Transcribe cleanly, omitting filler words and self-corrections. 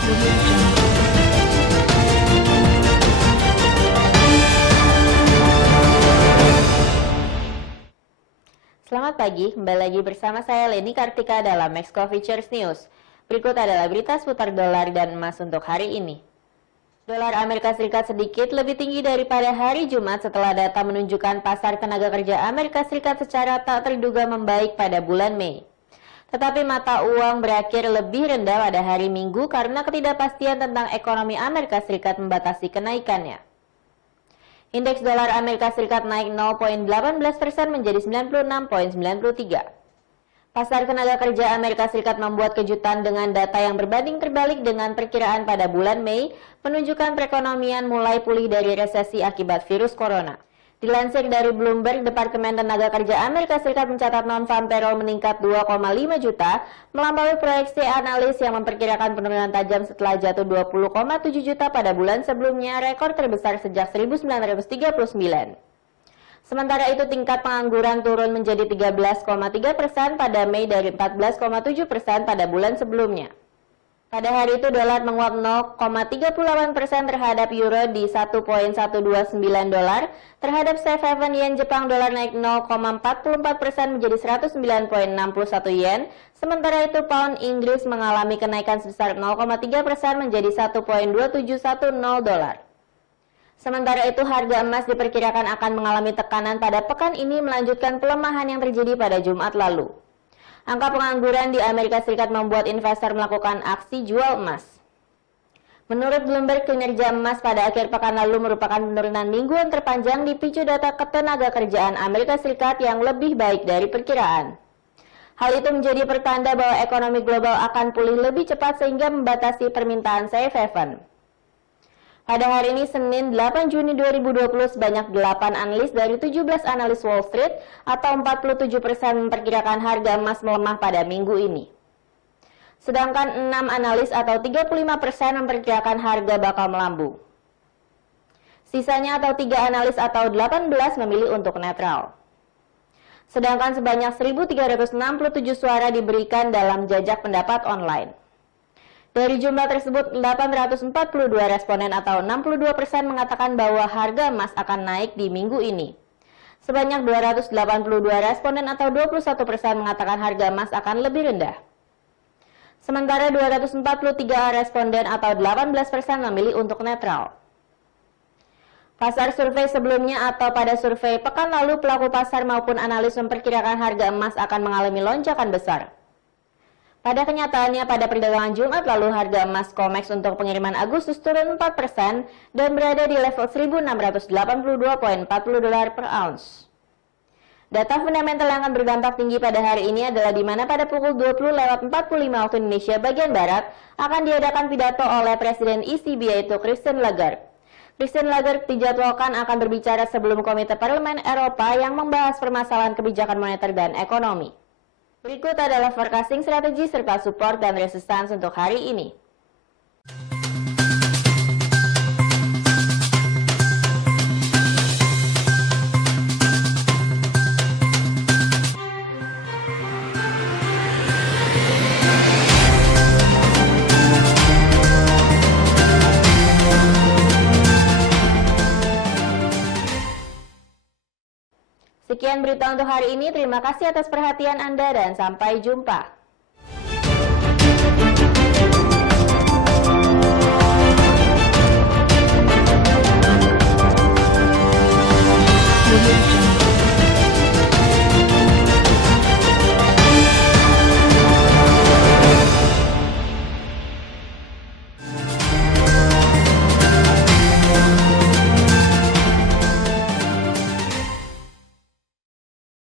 Audio Jungle. Selamat pagi, kembali lagi bersama saya Leni Kartika dalam Maxco Futures News. Berikut adalah berita seputar dolar dan emas untuk hari ini. Dolar Amerika Serikat sedikit lebih tinggi daripada hari Jumat setelah data menunjukkan pasar tenaga kerja Amerika Serikat secara tak terduga membaik pada bulan Mei. Tetapi mata uang berakhir lebih rendah pada hari Minggu karena ketidakpastian tentang ekonomi Amerika Serikat membatasi kenaikannya. Indeks dolar Amerika Serikat naik 0,18% menjadi 96,93. Pasar tenaga kerja Amerika Serikat membuat kejutan dengan data yang berbanding terbalik dengan perkiraan pada bulan Mei, menunjukkan perekonomian mulai pulih dari resesi akibat virus corona. Dilansir dari Bloomberg, Departemen Tenaga Kerja Amerika Serikat mencatat non-farm payroll meningkat 2,5 juta, melampaui proyeksi analis yang memperkirakan penurunan tajam setelah jatuh 20,7 juta pada bulan sebelumnya, rekor terbesar sejak 1939. Sementara itu, tingkat pengangguran turun menjadi 13,3% pada Mei dari 14,7% pada bulan sebelumnya. Pada hari itu, dolar menguat 0,38% terhadap euro di 1,129 dolar, terhadap safe haven yen Jepang dolar naik 0,44% menjadi 109,61 yen, sementara itu pound Inggris mengalami kenaikan sebesar 0,3% menjadi 1,2710 dolar. Sementara itu, harga emas diperkirakan akan mengalami tekanan pada pekan ini melanjutkan pelemahan yang terjadi pada Jumat lalu. Angka pengangguran di Amerika Serikat membuat investor melakukan aksi jual emas. Menurut Bloomberg, kinerja emas pada akhir pekan lalu merupakan penurunan mingguan terpanjang dipicu data ketenaga kerjaan Amerika Serikat yang lebih baik dari perkiraan. Hal itu menjadi pertanda bahwa ekonomi global akan pulih lebih cepat sehingga membatasi permintaan safe haven. Pada hari ini, Senin 8 Juni 2020, sebanyak 8 analis dari 17 analis Wall Street atau 47% memperkirakan harga emas melemah pada minggu ini. Sedangkan 6 analis atau 35% memperkirakan harga bakal melambung. Sisanya atau 3 analis atau 18 memilih untuk netral. Sedangkan sebanyak 1.367 suara diberikan dalam jajak pendapat online. Dari jumlah tersebut, 842 responden atau 62% mengatakan bahwa harga emas akan naik di minggu ini. Sebanyak 282 responden atau 21% mengatakan harga emas akan lebih rendah. Sementara 243 responden atau 18% memilih untuk netral. Pasar survei sebelumnya atau pada survei pekan lalu, pelaku pasar maupun analis memperkirakan harga emas akan mengalami lonjakan besar. Pada kenyataannya, pada perdagangan Jumat lalu, harga emas COMEX untuk pengiriman Agustus turun 4% dan berada di level 1.682,40 dolar per ounce. Data fundamental yang akan berdampak tinggi pada hari ini adalah di mana pada pukul 20.45 waktu Indonesia bagian Barat akan diadakan pidato oleh Presiden ECB yaitu Christine Lagarde. Christine Lagarde dijadwalkan akan berbicara sebelum Komite Parlemen Eropa yang membahas permasalahan kebijakan moneter dan ekonomi. Berikut adalah forecasting strategi serta support dan resistance untuk hari ini. Sekian berita untuk hari ini. Terima kasih atas perhatian Anda dan sampai jumpa. Audio Jungle.